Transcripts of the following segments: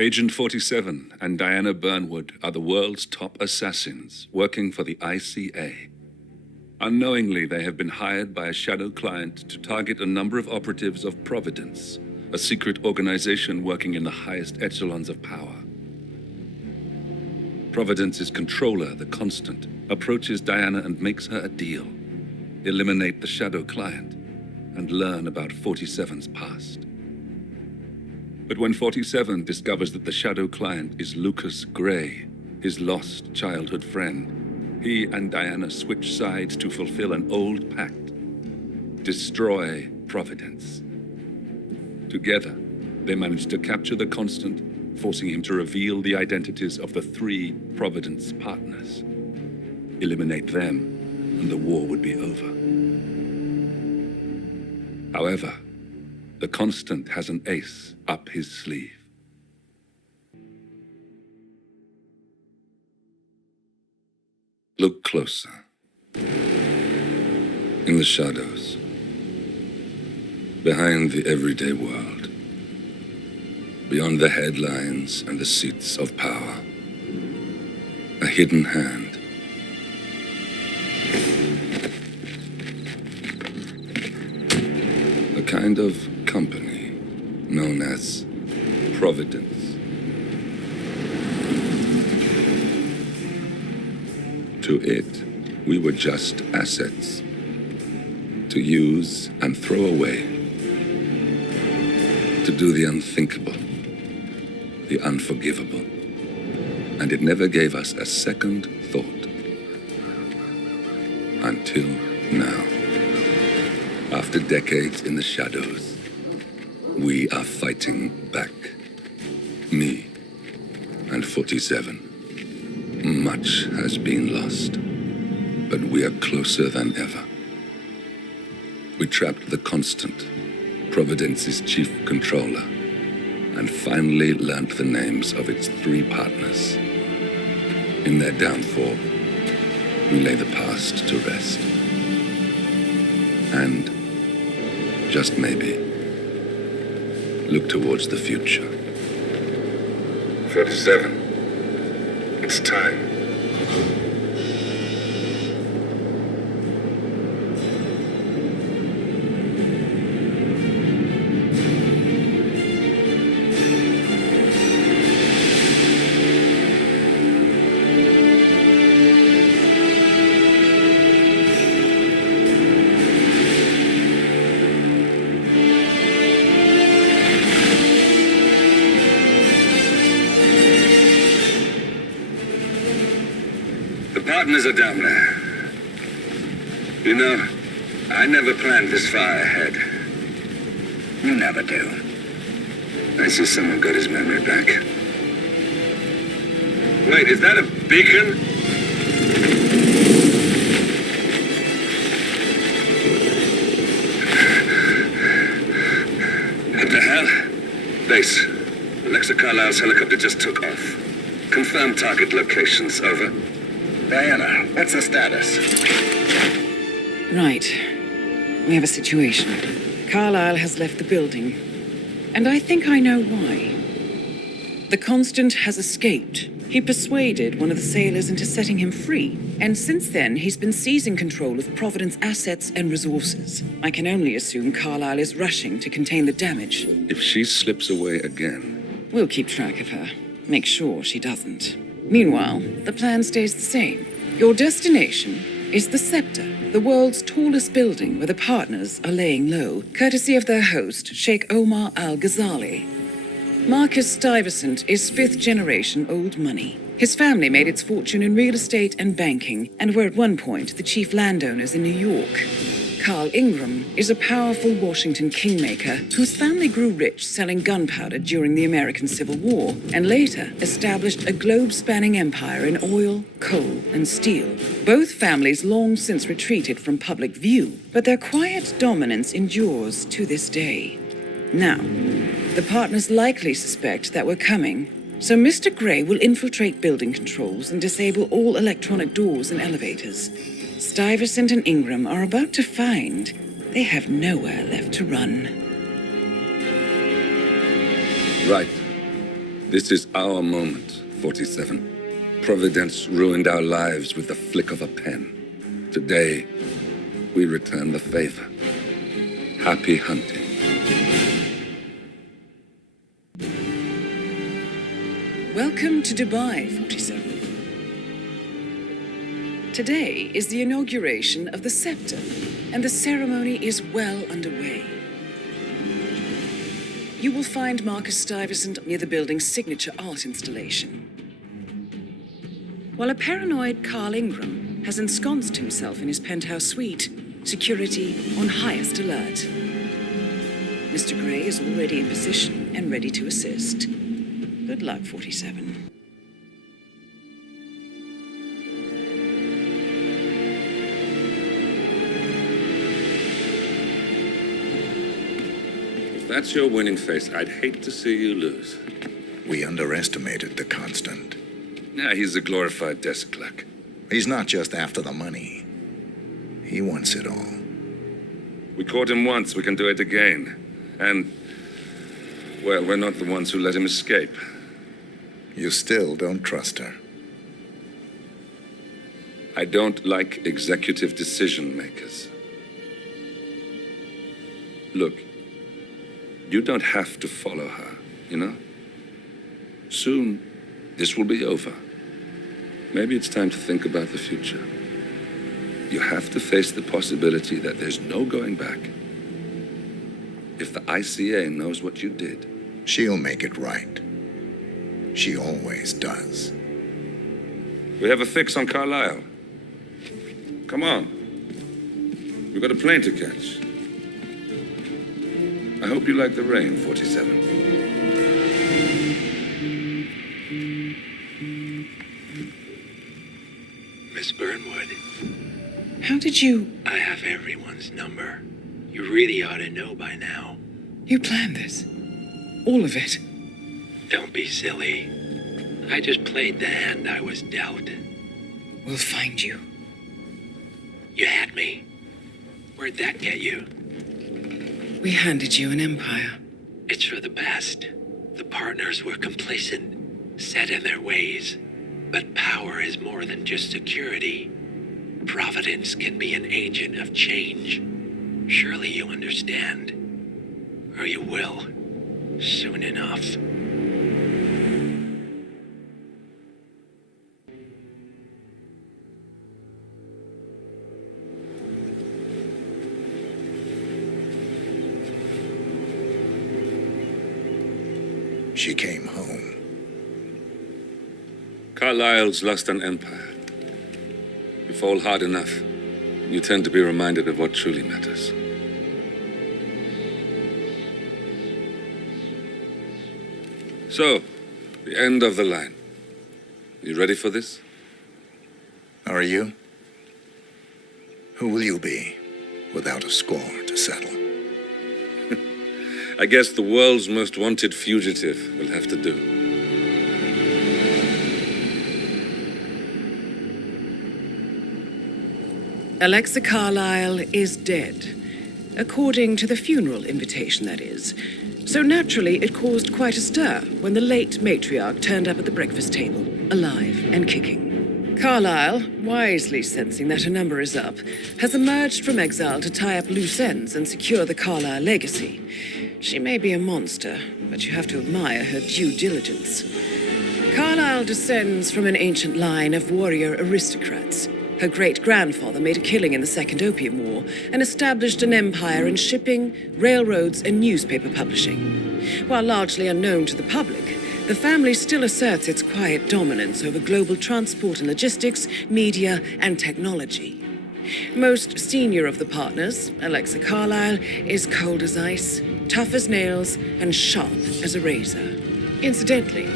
Agent 47 and Diana Burnwood are the world's top assassins working for the ICA. Unknowingly, they have been hired by a shadow client to target a number of operatives of Providence, a secret organization working in the highest echelons of power. Providence's controller, the Constant, approaches Diana and makes her a deal. Eliminate the shadow client and learn about 47's past. But when 47 discovers that the shadow client is Lucas Gray, his lost childhood friend, he and Diana switch sides to fulfill an old pact: destroy Providence. Together, they manage to capture the Constant, forcing him to reveal the identities of the 3 Providence partners. Eliminate them, and the war would be over. However, the Constant has an ace up his sleeve. Look closer. In the shadows. Behind the everyday world. Beyond the headlines and the seats of power. A hidden hand. A kind of company known as Providence. To it, we were just assets. To use and throw away. To do the unthinkable. The unforgivable. And it never gave us a second thought. Until now. After decades in the shadows, we are fighting back. Me and 47. Much has been lost, but we are closer than ever. We trapped the Constant, Providence's chief controller, and finally learnt the names of its 3 partners. In their downfall, we lay the past to rest. And, just maybe, look towards the future. 47. It's time. Partners are down there. You know, I never planned this far ahead. You never do. I see someone got his memory back. Wait, is that a beacon? What the hell? Base. Alexa Carlisle's helicopter just took off. Confirm target locations, over. Diana, what's the status? Right. We have a situation. Carlisle has left the building. And I think I know why. The Constant has escaped. He persuaded one of the sailors into setting him free. And since then, he's been seizing control of Providence assets and resources. I can only assume Carlisle is rushing to contain the damage. If she slips away again... We'll keep track of her. Make sure she doesn't. Meanwhile, the plan stays the same. Your destination is the Scepter, the world's tallest building where the partners are laying low, courtesy of their host, Sheikh Omar Al-Ghazali. Marcus Stuyvesant is 5th-generation old money. His family made its fortune in real estate and banking, and were at one point the chief landowners in New York. Carl Ingram is a powerful Washington kingmaker whose family grew rich selling gunpowder during the American Civil War, and later established a globe-spanning empire in oil, coal, and steel. Both families long since retreated from public view, but their quiet dominance endures to this day. Now, the partners likely suspect that we're coming, so Mr. Gray will infiltrate building controls and disable all electronic doors and elevators. Stuyvesant and Ingram are about to find they have nowhere left to run. Right. This is our moment, 47. Providence ruined our lives with the flick of a pen. Today, we return the favor. Happy hunting. Welcome to Dubai, 47. Today is the inauguration of the scepter, and the ceremony is well underway. You will find Marcus Stuyvesant near the building's signature art installation. While a paranoid Carl Ingram has ensconced himself in his penthouse suite, security on highest alert. Mr. Gray is already in position and ready to assist. Good luck, 47. If that's your winning face, I'd hate to see you lose. We underestimated the Constant. Yeah, he's a glorified desk clerk. He's not just after the money. He wants it all. We caught him once, we can do it again. And, well, we're not the ones who let him escape. You still don't trust her. I don't like executive decision makers. Look, you don't have to follow her, you know? Soon, this will be over. Maybe it's time to think about the future. You have to face the possibility that there's no going back. If the ICA knows what you did, She'll make it right. She always does. we have a fix on Carlisle. Come on. We've got a plane to catch. I hope you like the rain, 47. Miss Burnwood, How did you... I have everyone's number. You really ought to know by now. You planned this? All of it? Don't be silly. I just played the hand I was dealt. We'll find you. You had me. Where'd that get you? We handed you an empire. It's for the best. The partners were complacent, set in their ways. But power is more than just security. Providence can be an agent of change. Surely you understand. Or you will. Soon enough. She came home. Carlisle's lost an empire. You fall hard enough, you tend to be reminded of what truly matters. So, the end of the line. You ready for this? Are you? Who will you be without a score to settle? I guess the world's most wanted fugitive will have to do. Alexa Carlisle is dead. According to the funeral invitation, that is. So naturally, it caused quite a stir when the late matriarch turned up at the breakfast table, alive and kicking. Carlisle, wisely sensing that her number is up, has emerged from exile to tie up loose ends and secure the Carlisle legacy. She may be a monster, but you have to admire her due diligence. Carlisle descends from an ancient line of warrior aristocrats. Her great-grandfather made a killing in the Second Opium War and established an empire in shipping, railroads, and newspaper publishing. While largely unknown to the public, the family still asserts its quiet dominance over global transport and logistics, media, and technology. Most senior of the partners, Alexa Carlisle, is cold as ice, tough as nails, and sharp as a razor. Incidentally,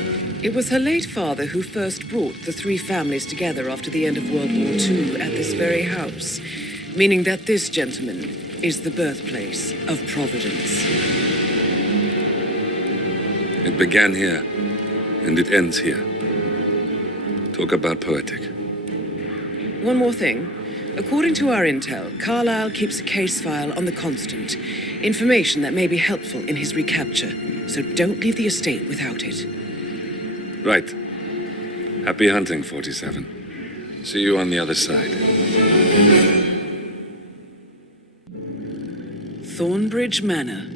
it was her late father who first brought the three families together after the end of World War II at this very house, meaning that this gentleman is the birthplace of Providence. It began here, and it ends here. Talk about poetic. One more thing. According to our intel, Carlisle keeps a case file on the Constant. Information that may be helpful in his recapture, so don't leave the estate without it. Right. Happy hunting, 47. See you on the other side. Thornbridge Manor.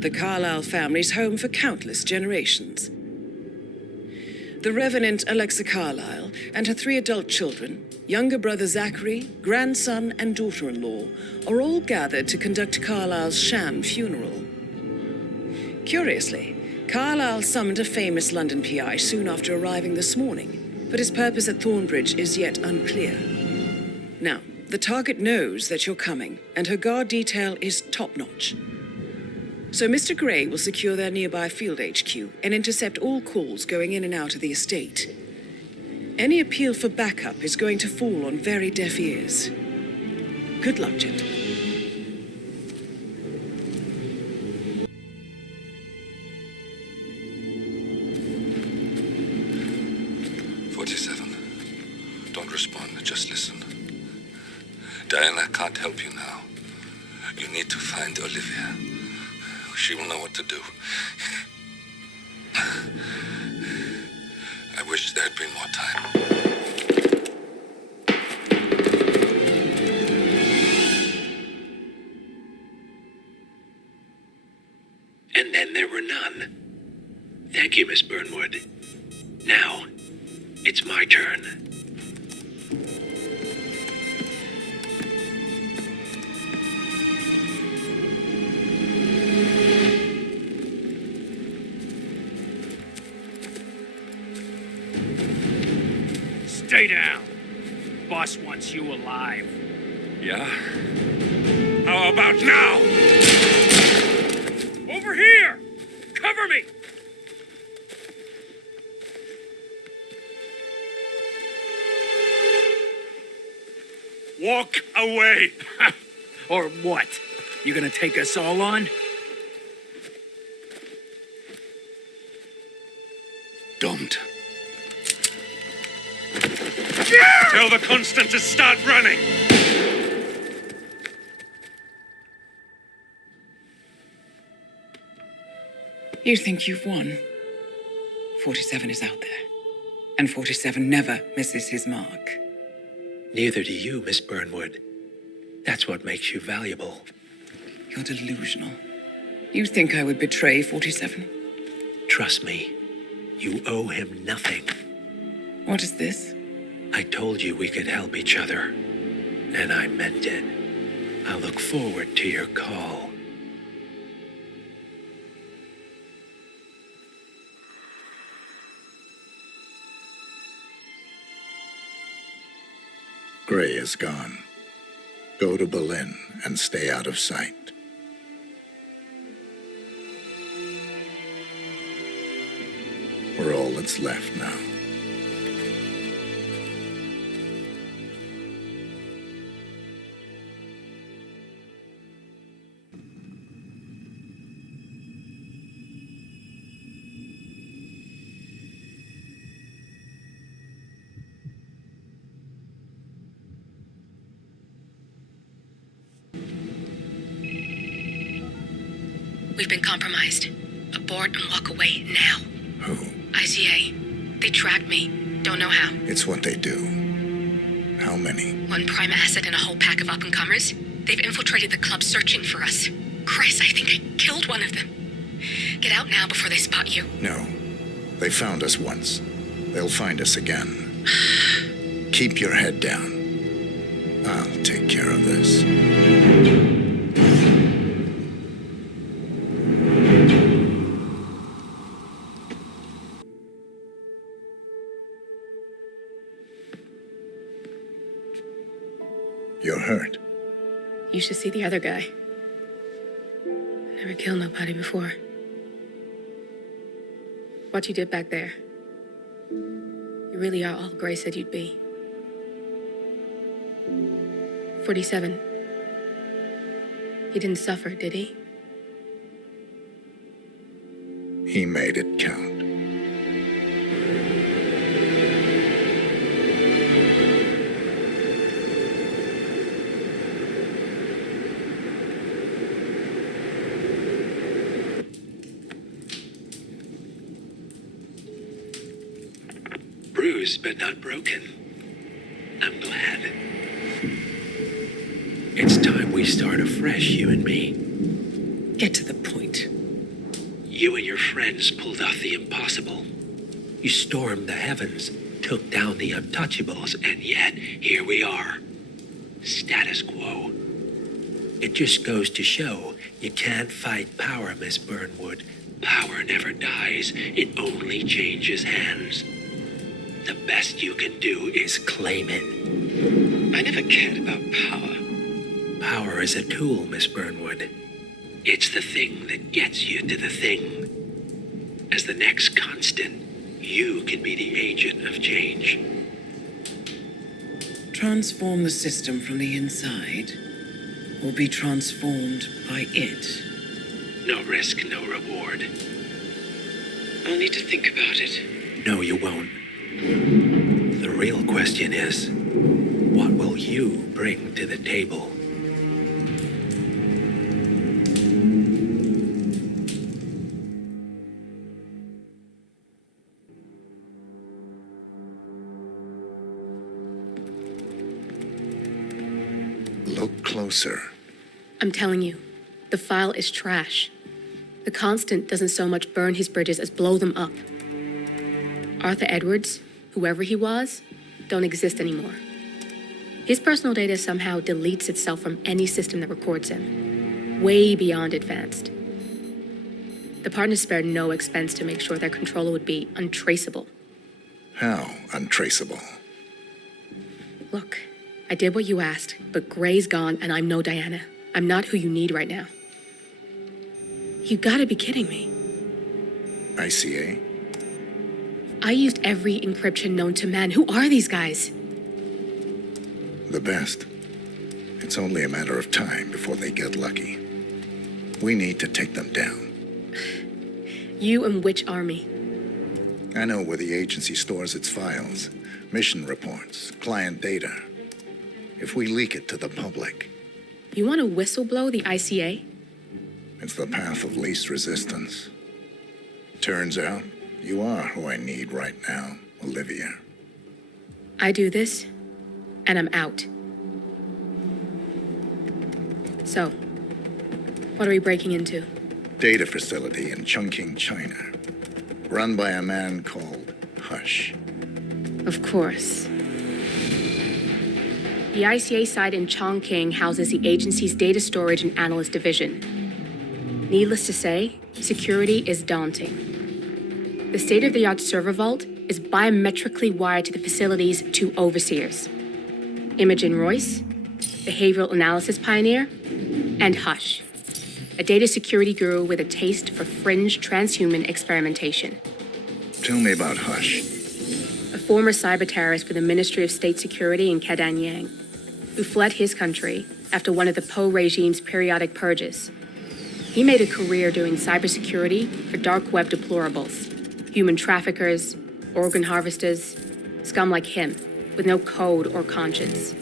The Carlyle family's home for countless generations. The Revenant Alexa Carlyle and her 3 adult children, younger brother Zachary, grandson, and daughter-in-law, are all gathered to conduct Carlyle's sham funeral. Curiously, Carlyle summoned a famous London PI soon after arriving this morning, but his purpose at Thornbridge is yet unclear. Now, the target knows that you're coming, and her guard detail is top-notch. So Mr. Gray will secure their nearby field HQ and intercept all calls going in and out of the estate. Any appeal for backup is going to fall on very deaf ears. Good luck, gentlemen. 47. Don't respond, just listen. Diana can't help you now. You need to find Olivia. She will know what to do. I wish there had been more time. And then there were none. Thank you, Miss Burnwood. Now, it's my turn. Stay down. Boss wants you alive. Yeah? How about now? Over here! Cover me! Walk away! Or what? You gonna take us all on? Don't. Tell the Constant to start running! You think you've won? 47 is out there. And 47 never misses his mark. Neither do you, Miss Burnwood. That's what makes you valuable. You're delusional. You think I would betray 47? Trust me, you owe him nothing. What is this? I told you we could help each other, and I meant it. I look forward to your call. Gray is gone. Go to Berlin and stay out of sight. We're all that's left now. We've been compromised. Abort and walk away now. Who? ICA. They tracked me. Don't know how. It's what they do. How many? 1 prime asset and a whole pack of up-and-comers. They've infiltrated the club searching for us. Christ, I think I killed one of them. Get out now before they spot you. No. They found us once. They'll find us again. Keep your head down. I'll take care of this. You're hurt. You should see the other guy. Never killed nobody before. What you did back there. You really are all Gray said you'd be. 47. He didn't suffer, did he? He made it count. bruised but not broken. I'm glad. It's time we start afresh, you and me. Get to the point. You and your friends pulled off the impossible. You stormed the heavens, took down the untouchables, and yet here we are. Status quo. It just goes to show you can't fight power, Miss Burnwood. Power never dies, it only changes hands. The best you can do is claim it. I never cared about power. Power is a tool, Miss Burnwood. It's the thing that gets you to the thing. As the next constant, you can be the agent of change. Transform the system from the inside, or be transformed by it. No risk, no reward. I'll need to think about it. No, you won't. The real question is, what will you bring to the table? Look closer. I'm telling you, the file is trash. The Constant doesn't so much burn his bridges as blow them up. Arthur Edwards, whoever he was, don't exist anymore. His personal data somehow deletes itself from any system that records him. Way beyond advanced. The partners spared no expense to make sure their controller would be untraceable. How untraceable? Look, I did what you asked, but Gray's gone and I'm no Diana. I'm not who you need right now. You gotta be kidding me. ICA? I used every encryption known to man. Who are these guys? The best. It's only a matter of time before they get lucky. We need to take them down. You and which army? I know where the agency stores its files, mission reports, client data. If we leak it to the public, You want to whistleblow the ICA? it's the path of least resistance. Turns out, you are who I need right now, Olivia. I do this, and I'm out. So, what are we breaking into? Data facility in Chongqing, China. Run by a man called Hush. Of course. The ICA site in Chongqing houses the agency's data storage and analyst division. Needless to say, security is daunting. The state-of-the-art server vault is biometrically wired to the facility's two overseers: Imogen Royce, behavioral analysis pioneer, and Hush, a data security guru with a taste for fringe transhuman experimentation. Tell me about Hush. A former cyber terrorist for the Ministry of State Security in Kadanyang, who fled his country after one of the Po regime's periodic purges. He made a career doing cybersecurity for dark web deplorables, human traffickers, organ harvesters, scum like him, with no code or conscience.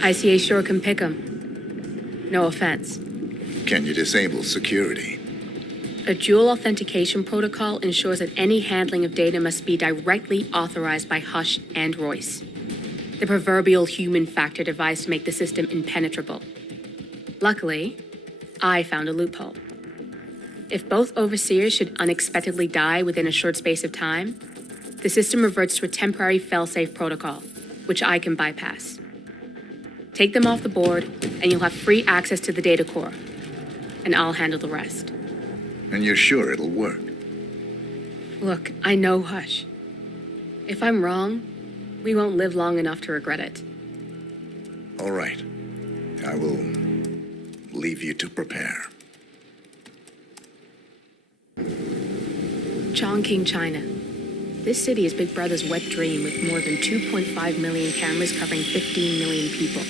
ICA sure can pick 'em. No offense. Can you disable security? A dual authentication protocol ensures that any handling of data must be directly authorized by Hush and Royce, the proverbial human factor device to make the system impenetrable. Luckily, I found a loophole. If both overseers should unexpectedly die within a short space of time, the system reverts to a temporary fail-safe protocol, which I can bypass. Take them off the board, and you'll have free access to the data core, and I'll handle the rest. And you're sure it'll work? Look, I know Hush. If I'm wrong, we won't live long enough to regret it. All right. I will leave you to prepare. Chongqing, China. This city is Big Brother's wet dream with more than 2.5 million cameras covering 15 million people.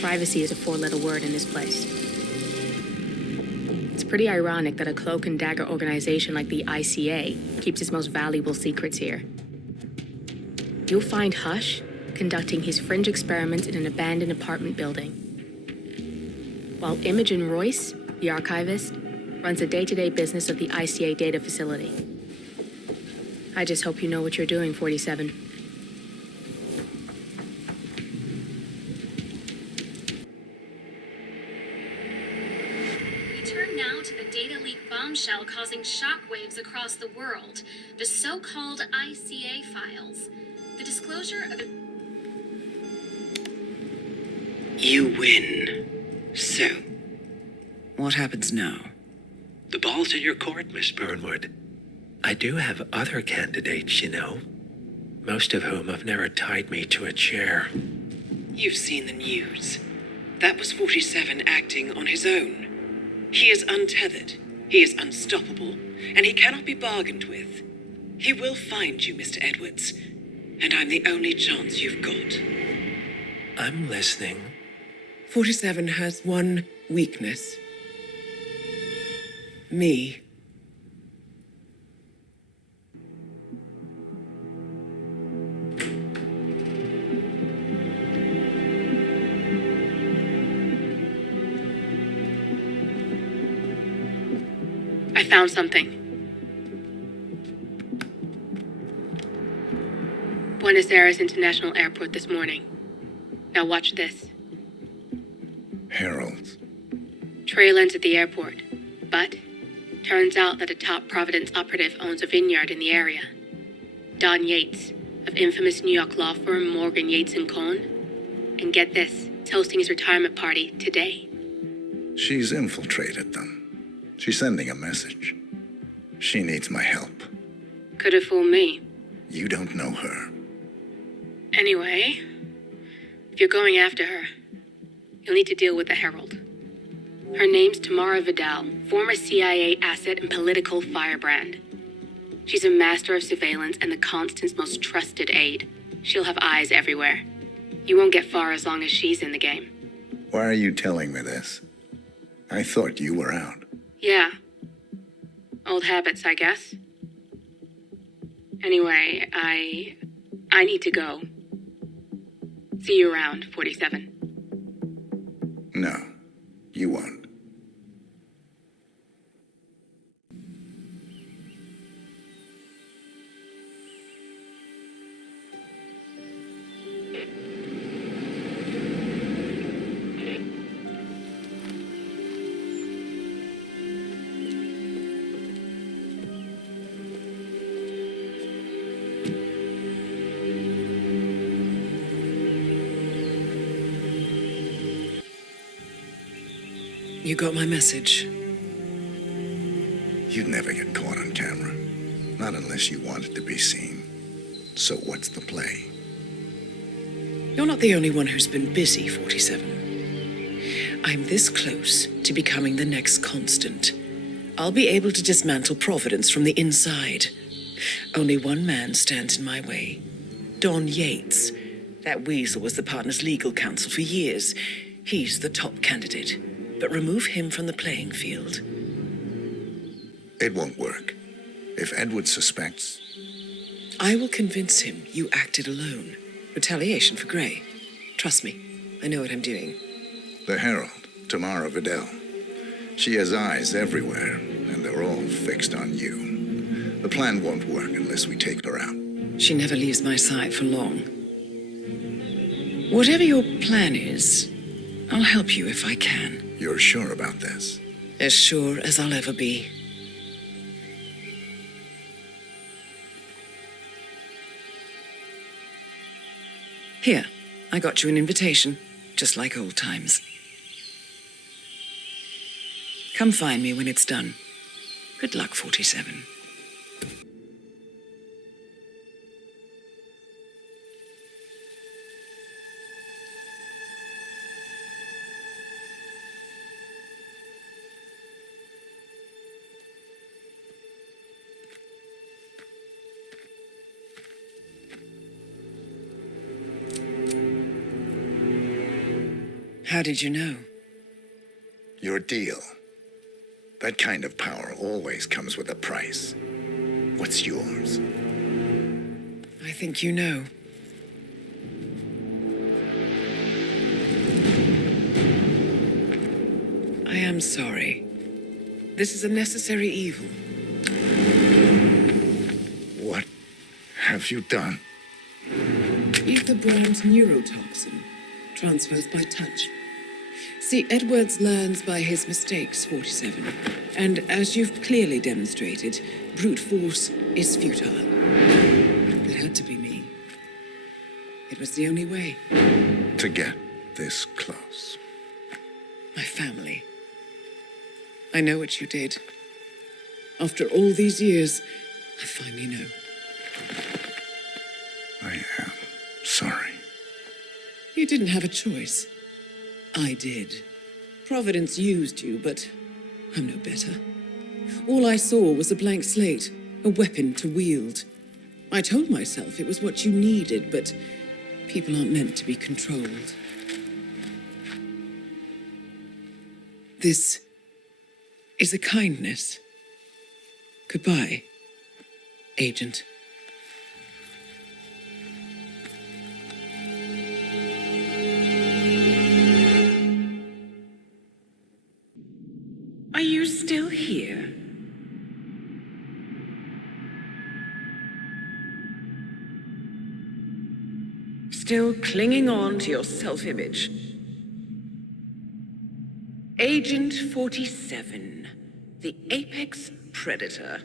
Privacy is a four-letter word in this place. It's pretty ironic that a cloak and dagger organization like the ICA keeps its most valuable secrets here. You'll find Hush conducting his fringe experiments in an abandoned apartment building, while Imogen Royce, the archivist, runs the day-to-day business of the ICA data facility. I just hope you know what you're doing, 47. We turn now to the data leak bombshell causing shockwaves across the world, the so-called ICA files. The disclosure of You win. So, what happens now? The ball's in your court, Miss Burnwood. I do have other candidates, you know. Most of whom have never tied me to a chair. You've seen the news. That was 47 acting on his own. He is untethered, he is unstoppable, and he cannot be bargained with. He will find you, Mr. Edwards, and I'm the only chance you've got. I'm listening. 47 has one weakness. Me. I found something. Buenos Aires International Airport this morning. Now watch this. Herald. Trey lands at the airport, but turns out that a top Providence operative owns a vineyard in the area. Don Yates, of infamous New York law firm Morgan, Yates & Cohn. And get this, is hosting his retirement party today. She's infiltrated them. She's sending a message. She needs my help. Could have fooled me. You don't know her. Anyway, if you're going after her, you'll need to deal with the Herald. Her name's Tamara Vidal, former CIA asset and political firebrand. She's a master of surveillance and the Constant's most trusted aide. She'll have eyes everywhere. You won't get far as long as she's in the game. Why are you telling me this? I thought you were out. Yeah. Old habits, I guess. Anyway, I need to go. See you around, 47. No, you won't. You got my message. You'd never get caught on camera. Not unless you wanted to be seen. So what's the play? You're not the only one who's been busy, 47. I'm this close to becoming the next Constant. I'll be able to dismantle Providence from the inside. Only one man stands in my way. Don Yates. That weasel was the partner's legal counsel for years. He's the top candidate. But remove him from the playing field. It won't work. If Edward suspects... I will convince him you acted alone. Retaliation for Gray. Trust me, I know what I'm doing. The Herald, Tamara Vidal. She has eyes everywhere, and they're all fixed on you. The plan won't work unless we take her out. She never leaves my side for long. Whatever your plan is, I'll help you if I can. You're sure about this? As sure as I'll ever be. Here, I got you an invitation, just like old times. Come find me when it's done. Good luck, 47. How did you know? Your deal. That kind of power always comes with a price. What's yours? I think you know. I am sorry. This is a necessary evil. What have you done? Ether brand neurotoxin transfers by touch. See, Edwards learns by his mistakes, 47. And as you've clearly demonstrated, brute force is futile. It had to be me. It was the only way. To get this close. My family. I know what you did. After all these years, I finally know. I am sorry. You didn't have a choice. I did. Providence used you, but I'm no better. All I saw was a blank slate, a weapon to wield. I told myself it was what you needed, but people aren't meant to be controlled. This is a kindness. Goodbye, Agent. Are you still here? Still clinging on to your self-image? Agent 47, the apex predator.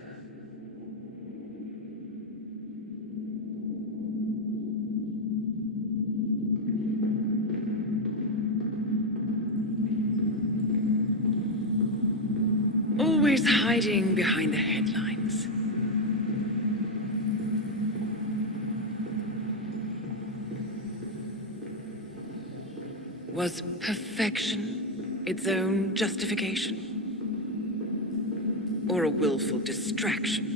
Always hiding behind the headlines. Was perfection its own justification? Or a willful distraction?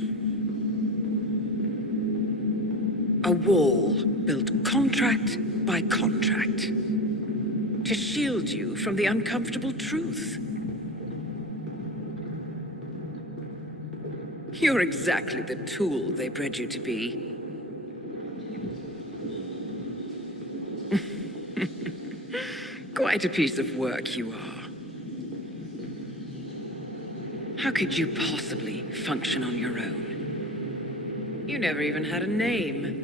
A wall built contract by contract to shield you from the uncomfortable truth. You're exactly the tool they bred you to be. Quite a piece of work you are. How could you possibly function on your own? You never even had a name.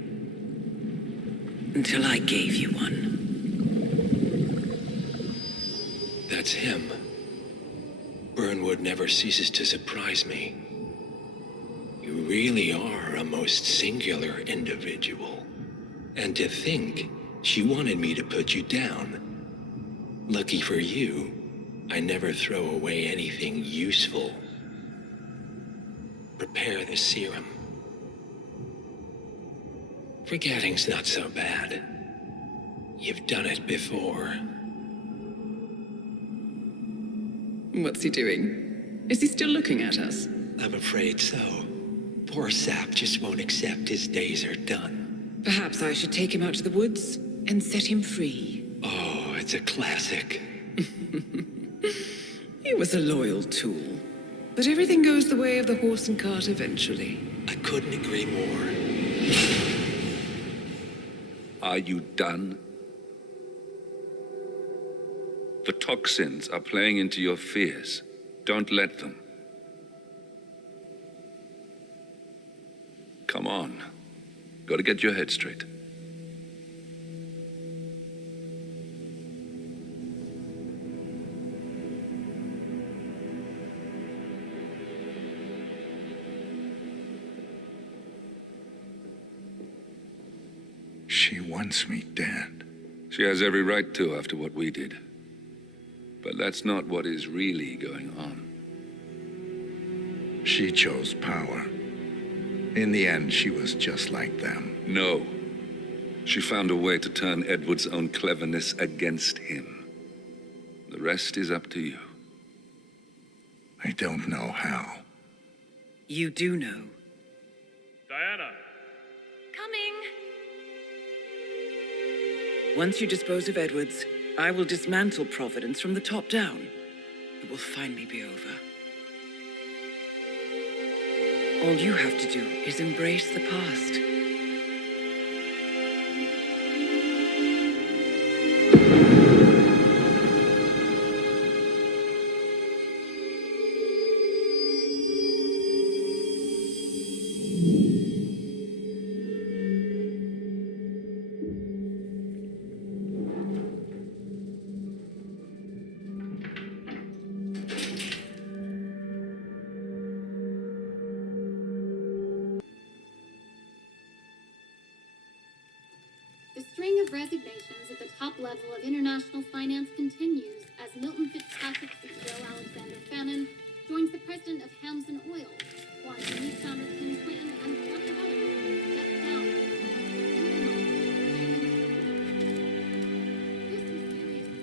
Until I gave you one. That's him. Burnwood never ceases to surprise me. You really are a most singular individual. And to think she wanted me to put you down. Lucky for you, I never throw away anything useful. Prepare the serum. Forgetting's not so bad. You've done it before. What's he doing? Is he still looking at us? I'm afraid so. Poor sap just won't accept his days are done. Perhaps I should take him out to the woods and set him free. Oh, it's a classic. He was a loyal tool. But everything goes the way of the horse and cart eventually. I couldn't agree more. Are you done? The toxins are playing into your fears. Don't let them. Come on. Gotta get your head straight. She wants me dead. She has every right to after what we did. But that's not what is really going on. She chose power. In the end, she was just like them. No. She found a way to turn Edward's own cleverness against him. The rest is up to you. I don't know how. You do know. Diana! Coming! Once you dispose of Edwards, I will dismantle Providence from the top down. It will finally be over. All you have to do is embrace the past. resignations at the top level of international finance continues as Milton Fitzpatrick CEO Alexander Fannin joins the president of Hamson Oil, Quantum Leap founder Tim Quinn, and plenty of others step down. This mysterious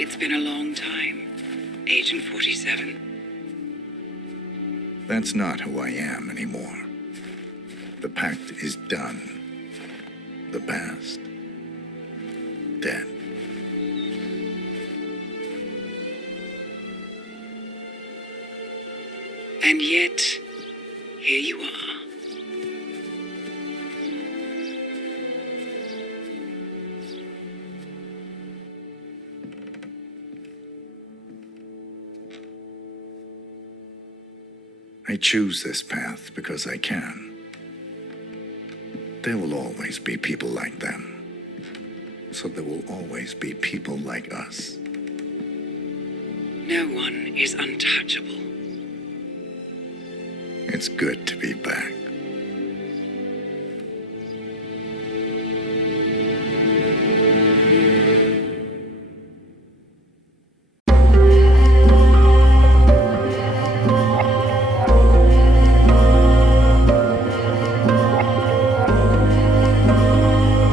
It's been a long time, Agent 47. That's not who I am anymore. The pact is done. The past, dead. And yet, here you are. I choose this path because I can. There will always be people like them. So there will always be people like us. No one is untouchable. It's good to be back.